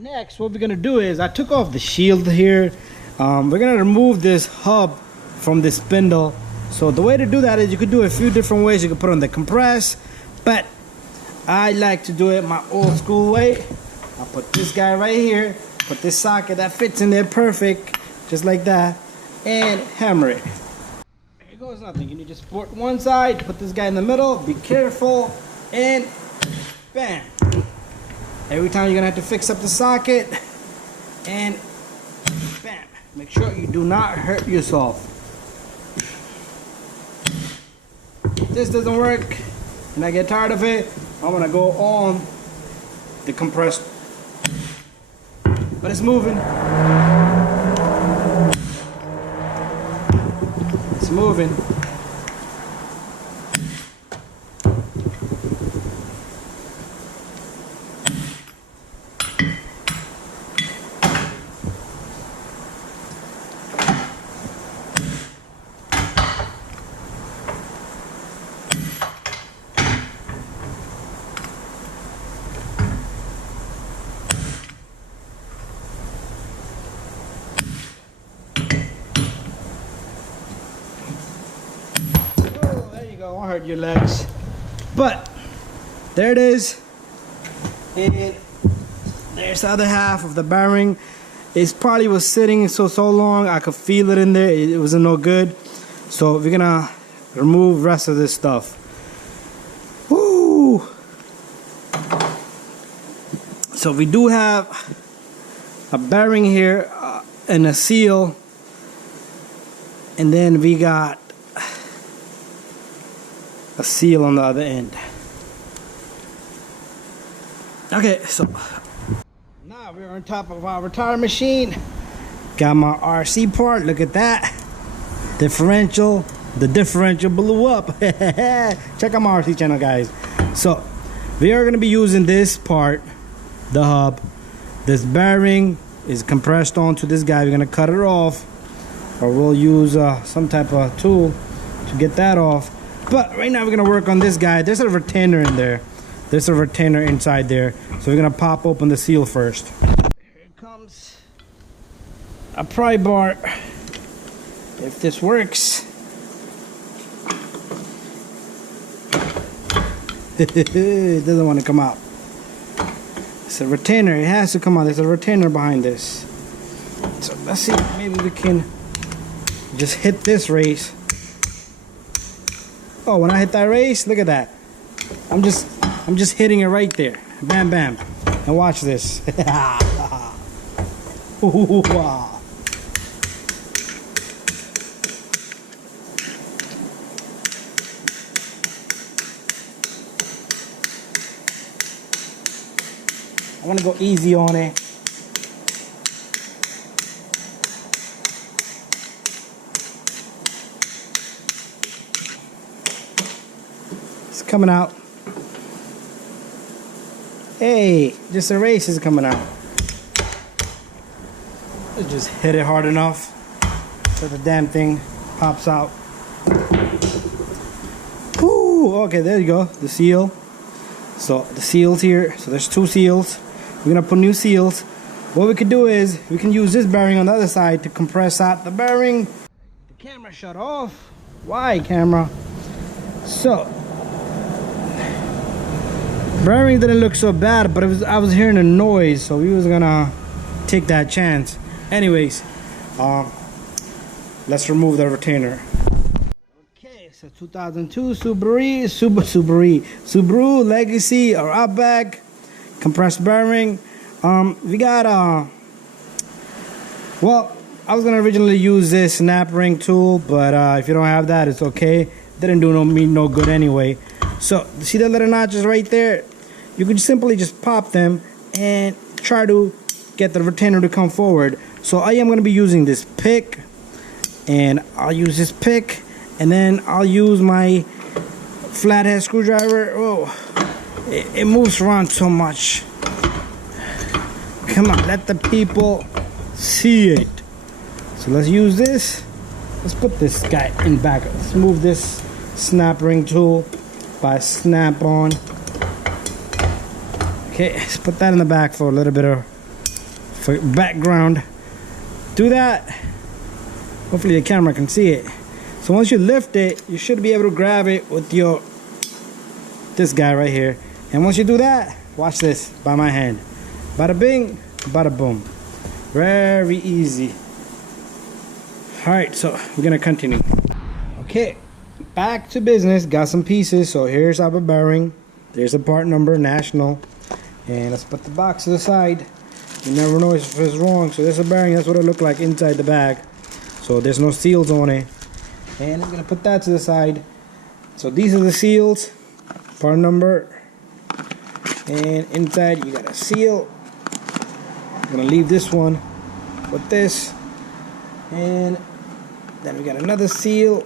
Next, what we're gonna do is, I took off the shield here. We're gonna remove this hub from the spindle. So the way to do that is, you could do it a few different ways. You could put on the compress, but I like to do it my old school way. I'll put this guy right here, put this socket that fits in there perfect, just like that, and hammer it. Here goes nothing. You need to support one side, put this guy in the middle, be careful, and bam. Every time you're gonna have to fix up the socket, and bam. Make sure you do not hurt yourself. If this doesn't work and I get tired of it, I'm gonna go on the compressed, but it's moving. It's moving. Don't hurt your legs, but there it is, and there's the other half of the bearing. It probably was sitting so long, I could feel it in there. It wasn't no good, so we're gonna remove the rest of this stuff. Woo! So we do have a bearing here and a seal, and then we got a seal on the other end. Okay, so now we're on top of our tire machine. Got my RC part. Look at that differential. The differential blew up. Check out my RC channel, guys. So we are going to be using this part, the hub. This bearing is compressed onto this guy. We're going to cut it off, or we'll use some type of tool to get that off. But right now we're gonna work on this guy. There's a retainer in there. There's a retainer inside there. So we're gonna pop open the seal first. Here comes a pry bar. If this works. It doesn't want to come out. It's a retainer. It has to come out. There's a retainer behind this. So let's see. Maybe we can just hit this race. Oh, when I hit that race, look at that. I'm just hitting it right there. Bam, bam. And watch this. Ooh, wow. I want to go easy on it. Coming out. Hey, just a race is coming out. Let's just hit it hard enough so the damn thing pops out. Whoo! Okay, there you go. The seal. So the seals here. So there's two seals. We're gonna put new seals. What we could do is we can use this bearing on the other side to compress out the bearing. The camera shut off. Why, camera? So bearing didn't look so bad, but I was hearing a noise, so we was gonna take that chance. Anyways, let's remove the retainer. Okay, so 2002 Subaru Legacy or Outback compressed bearing. We got well, I was gonna originally use this snap ring tool, but if you don't have that, it's okay. Didn't do me no good anyway. So see the little notches right there? You can simply just pop them and try to get the retainer to come forward. So I am going to be using this pick, and I'll use this pick, and then I'll use my flathead screwdriver. Oh, it moves around so much. Come on, let the people see it. So let's use this. Let's put this guy in back. Let's move this snap ring tool by snap on. Okay, let's put that in the back for a little bit of for background. Do that. Hopefully the camera can see it. So once you lift it, you should be able to grab it with this guy right here. And once you do that, watch this by my hand. Bada bing, bada boom. Very easy. Alright, so we're gonna continue. Okay, back to business. Got some pieces. So here's our bearing. There's a part number, national. And let's put the box to the side. You never know if it's wrong. So there's a bearing. That's what it looked like inside the bag. So there's no seals on it. And I'm gonna put that to the side. So these are the seals. Part number. And inside you got a seal. I'm gonna leave this one with this. And then we got another seal,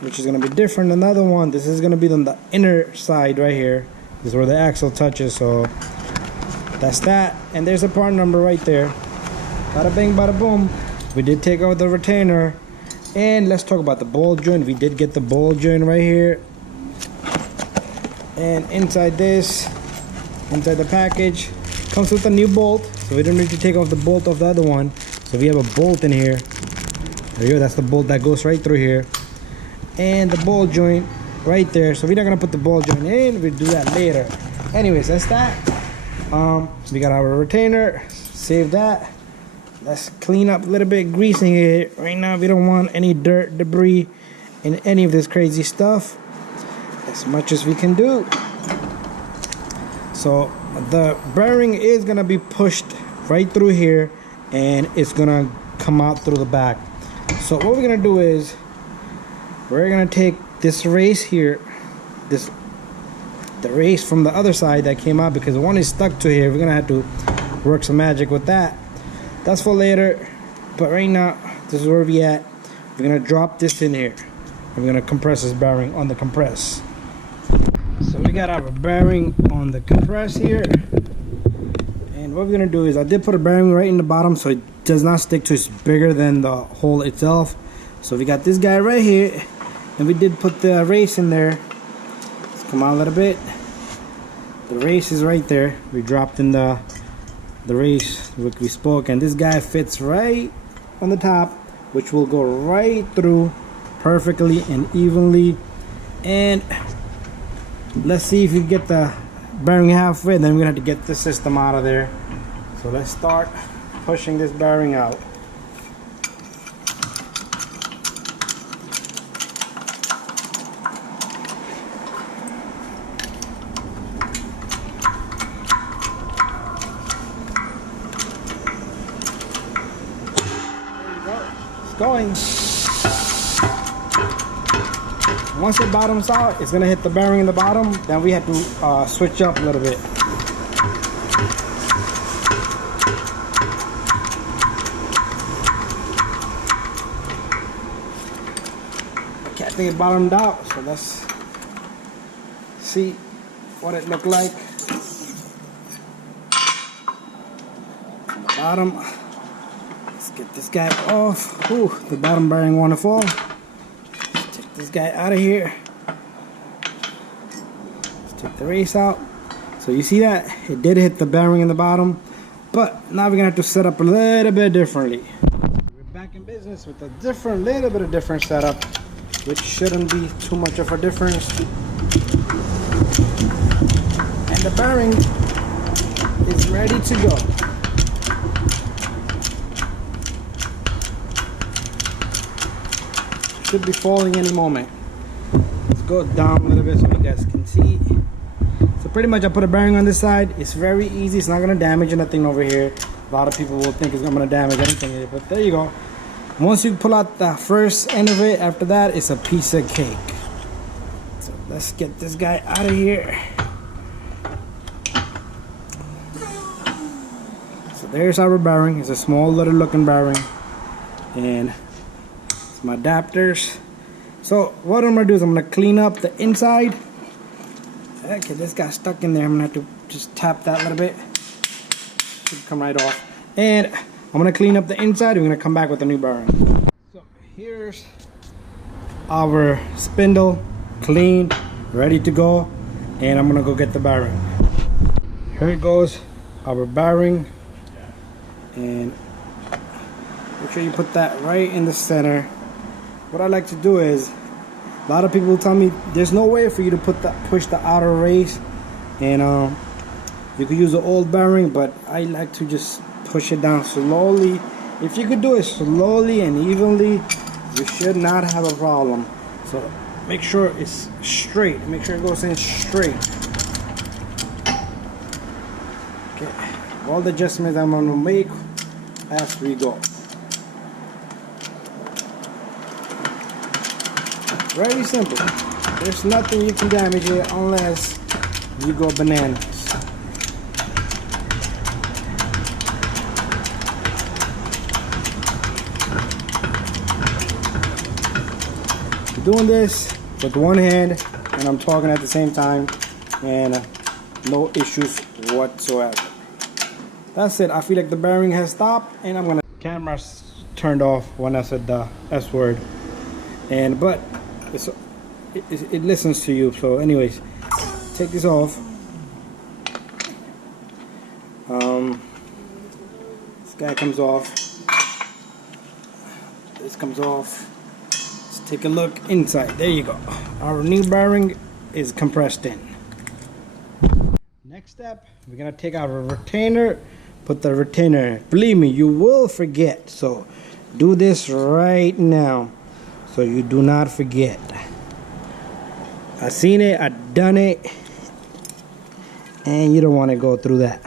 which is going to be different than the other one. This is going to be on the inner side right here. This is where the axle touches. So that's that. And there's a part number right there. Bada bing, bada boom. We did take out the retainer. And let's talk about the ball joint. We did get the ball joint right here. And inside this, inside the package, comes with a new bolt. So we don't need to take off the bolt of the other one. So we have a bolt in here. There you go, that's the bolt that goes right through here. And the ball joint right there. So we're not gonna put the ball joint in, we'll do that later. Anyways, that's that. We got our retainer, save that. Let's clean up a little bit, greasing it. Right now we don't want any dirt, debris in any of this crazy stuff. As much as we can do. So the bearing is gonna be pushed right through here and it's gonna come out through the back. So what we're gonna do is we're gonna take this race here, the race from the other side that came out, because the one is stuck to here. We're gonna have to work some magic with that. That's for later, but right now this is where we at. We're gonna drop this in here. We're gonna compress this bearing on the compress. So we got our bearing on the compress here. And what we're gonna do is, I did put a bearing right in the bottom so it does not stick to, it's bigger than the hole itself. So we got this guy right here, and we did put the race in there. Let's come out a little bit. The race is right there. We dropped in the race which we spoke, and this guy fits right on the top, which will go right through perfectly and evenly. And let's see if we get the bearing halfway, then we're gonna have to get the system out of there. So let's start pushing this bearing out. There you go. It's going. Once it bottoms out, it's gonna hit the bearing in the bottom. Then we have to switch up a little bit. Okay, I think it bottomed out, so let's see what it looked like. Bottom. Let's get this guy off. Ooh, the bottom bearing wanna fall. This guy out of here. Let's take the race out. So you see that it did hit the bearing in the bottom, but now we're gonna have to set up a little bit differently. We're back in business with a little bit of different setup, which shouldn't be too much of a difference. And the bearing is ready to go. Should be falling any moment. Let's go down a little bit so you guys can see. So pretty much I put a bearing on this side. It's very easy. It's not gonna damage anything over here. A lot of people will think it's gonna damage anything, but there you go. Once you pull out the first end of it, after that it's a piece of cake. So let's get this guy out of here. So there's our bearing. It's a small little looking bearing, and my adapters. So what I'm gonna do is I'm gonna clean up the inside. Okay, this got stuck in there. I'm gonna have to just tap that a little bit. Should come right off. And I'm gonna clean up the inside. We're gonna come back with a new bearing. So here's our spindle, clean, ready to go. And I'm gonna go get the bearing. Here it goes, our bearing. and make sure you put that right in the center. What I like to do is, a lot of people tell me there's no way for you to push the outer race, and you could use an old bearing, but I like to just push it down slowly. If you could do it slowly and evenly, you should not have a problem. So make sure it's straight. Make sure it goes in straight. Okay, all the adjustments I'm gonna make as we go. Very simple. There's nothing you can damage it unless you go bananas. Doing this with one hand and I'm talking at the same time, and no issues whatsoever. That's it. I feel like the bearing has stopped, and I'm gonna camera's turned off when I said the S word, and but it listens to you. So anyways, take this off. This guy comes off. This comes off. Take a look inside. There you go. Our new bearing is compressed in. Next step, we're gonna take out a retainer, put the retainer in. Believe me, you will forget. So do this right now so you do not forget. I seen it, I done it, and you don't want to go through that.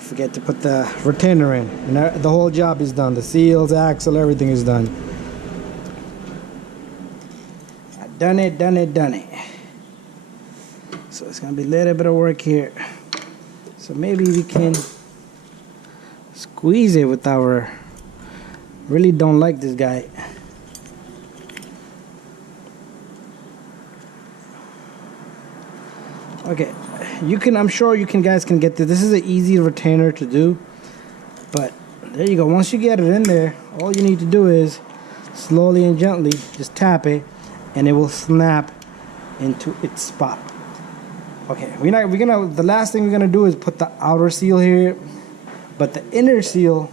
Forget to put the retainer in, and the whole job is done. The seals, axle, everything is done. I've done it. So it's gonna be a little bit of work here. So maybe we can squeeze it with our, really don't like this guy. Okay. You can, I'm sure you can, guys can get this. This is an easy retainer to do, but there you go. Once you get it in there, all you need to do is slowly and gently just tap it, and it will snap into its spot. Okay, the last thing we're gonna do is put the outer seal here, but the inner seal,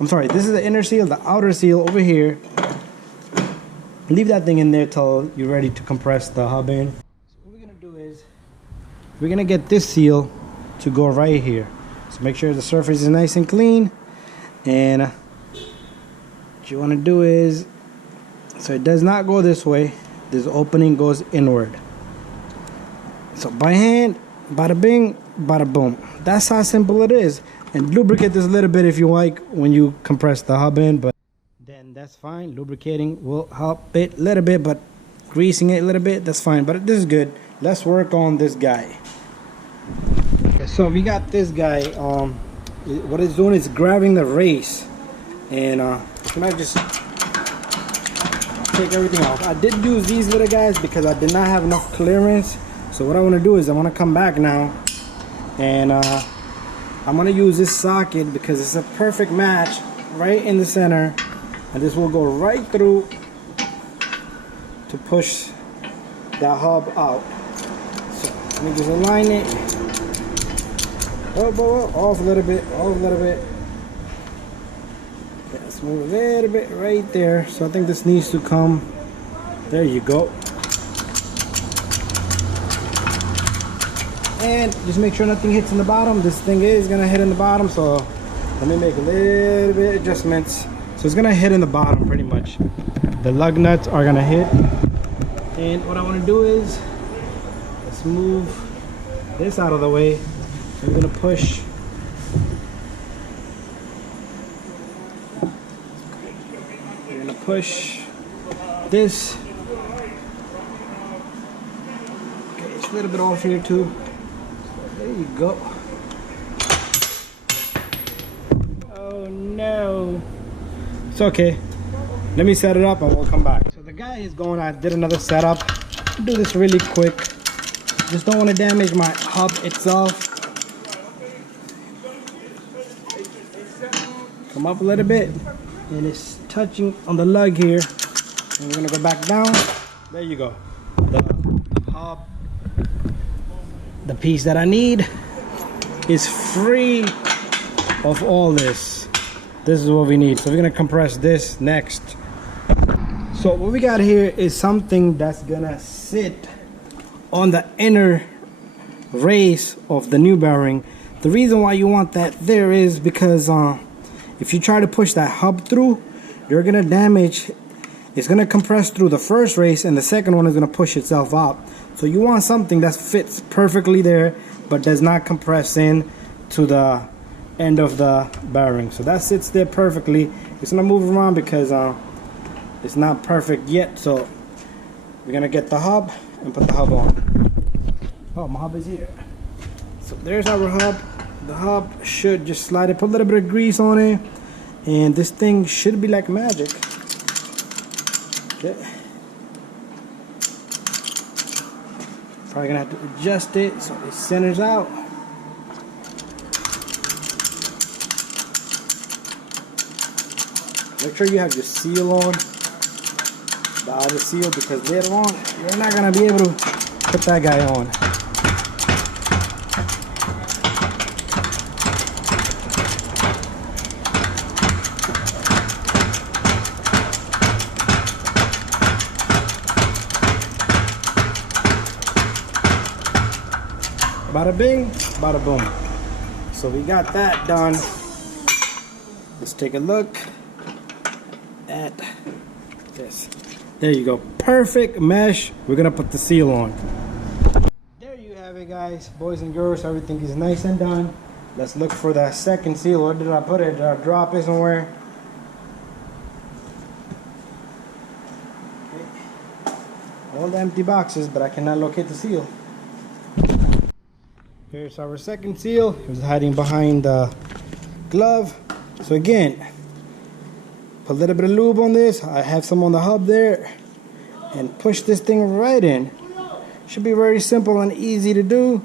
I'm sorry, this is the inner seal. The outer seal over here, leave that thing in there till you're ready to compress the hub in. We're gonna get this seal to go right here. So make sure the surface is nice and clean. And what you wanna do is, so it does not go this way, this opening goes inward. So by hand, bada bing, bada boom. That's how simple it is. And lubricate this a little bit if you like when you compress the hub in, but then that's fine. Lubricating will help it a little bit, but greasing it a little bit, that's fine. But this is good. Let's work on this guy. Okay, so we got this guy. What it's doing is grabbing the race, and can I just take everything off? I did use these little guys because I did not have enough clearance. So what I want to do is I want to come back now, and I'm going to use this socket because it's a perfect match right in the center, and this will go right through to push the hub out. So let me just align it. Off a little bit, off a little bit. Okay, let's move a little bit right there. So I think this needs to come. There you go. And just make sure nothing hits in the bottom. This thing is gonna hit in the bottom, so let me make a little bit of adjustments. So it's gonna hit in the bottom pretty much. The lug nuts are gonna hit. And what I wanna do is, let's move this out of the way. So we're gonna push. We're gonna push this. Okay, it's a little bit off here too. There you go. Oh no. It's okay. Let me set it up and we'll come back. So the guy is going, I did another setup. I'll do this really quick. Just don't want to damage my hub itself. Come up a little bit. And it's touching on the lug here. And we're gonna go back down. There you go. The hub. The piece that I need is free of all this. This is what we need. So we're gonna compress this next. So what we got here is something that's gonna sit on the inner race of the new bearing. The reason why you want that there is because if you try to push that hub through, you're gonna damage. It's gonna compress through the first race, and the second one is gonna push itself out. So you want something that fits perfectly there, but does not compress in to the end of the bearing. So that sits there perfectly. It's gonna move around because it's not perfect yet. So we're gonna get the hub and put the hub on. Oh, my hub is here. So there's our hub. The hub should just slide it, put a little bit of grease on it, and this thing should be like magic. Okay. Probably gonna have to adjust it so it centers out. Make sure you have your seal on, the outer seal, because later on you're not gonna be able to put that guy on. Bada bing, bada boom. So we got that done. Let's take a look at this. There you go. Perfect mesh. We're gonna put the seal on. There you have it, guys. Boys and girls, everything is nice and done. Let's look for that second seal. Where did I put it? Did I drop it somewhere? Okay. All the empty boxes, but I cannot locate the seal. Here's our second seal. It was hiding behind the glove. So again, put a little bit of lube on this. I have some on the hub there, and push this thing right in. Should be very simple and easy to do.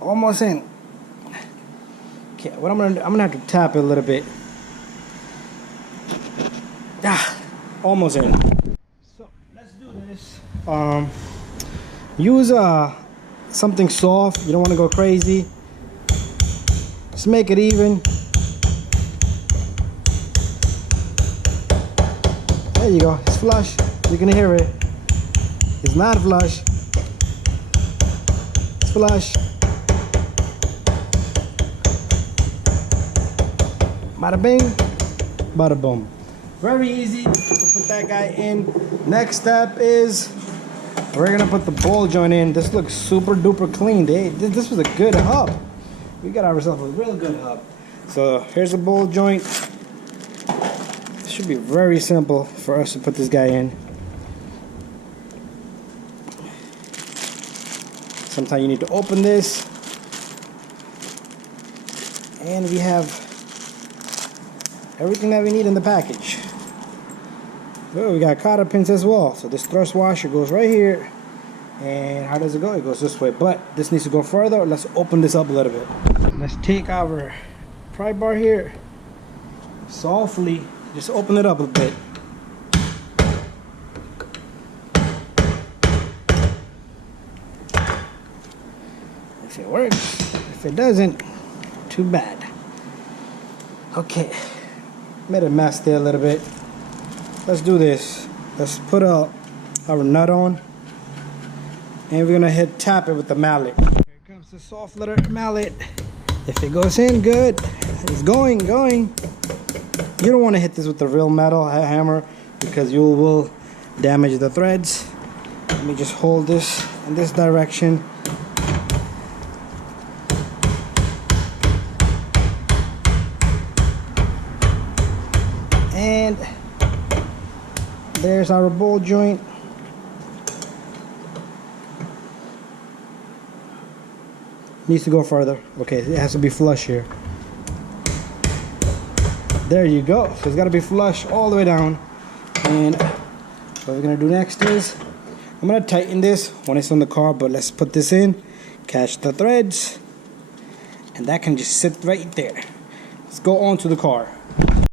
Almost in. Okay, what I'm gonna do, I'm gonna have to tap it a little bit. Almost in. So let's do this. Use something soft. You don't want to go crazy. Just make it even. There you go. It's flush. You can hear it. It's not flush. It's flush. Bada bing, bada boom. Very easy to put that guy in. Next step is we're gonna put the ball joint in. This looks super duper clean. This was a good hub. We got ourselves a real good hub. So here's the ball joint. It should be very simple for us to put this guy in. Sometimes you need to open this, and we have everything that we need in the package. Oh, we got cotter pins as well. So this thrust washer goes right here. And how does it go? It goes this way. But this needs to go further. Let's open this up a little bit. Let's take our pry bar here. Softly, just open it up a bit. If it works. If it doesn't, too bad. Okay. Made a mess there a little bit. Let's do this. Let's put our nut on, and we're gonna tap it with the mallet. Here comes the soft leather mallet. If it goes in good, it's going. You don't want to hit this with the real metal hammer because you will damage the threads. Let me just hold this in this direction. And there's our ball joint. Needs to go further. Okay, it has to be flush here. There you go. So it's got to be flush all the way down. And what we're going to do next is I'm going to tighten this when it's on the car, but let's put this in, catch the threads, and that can just sit right there. Let's go on to the car.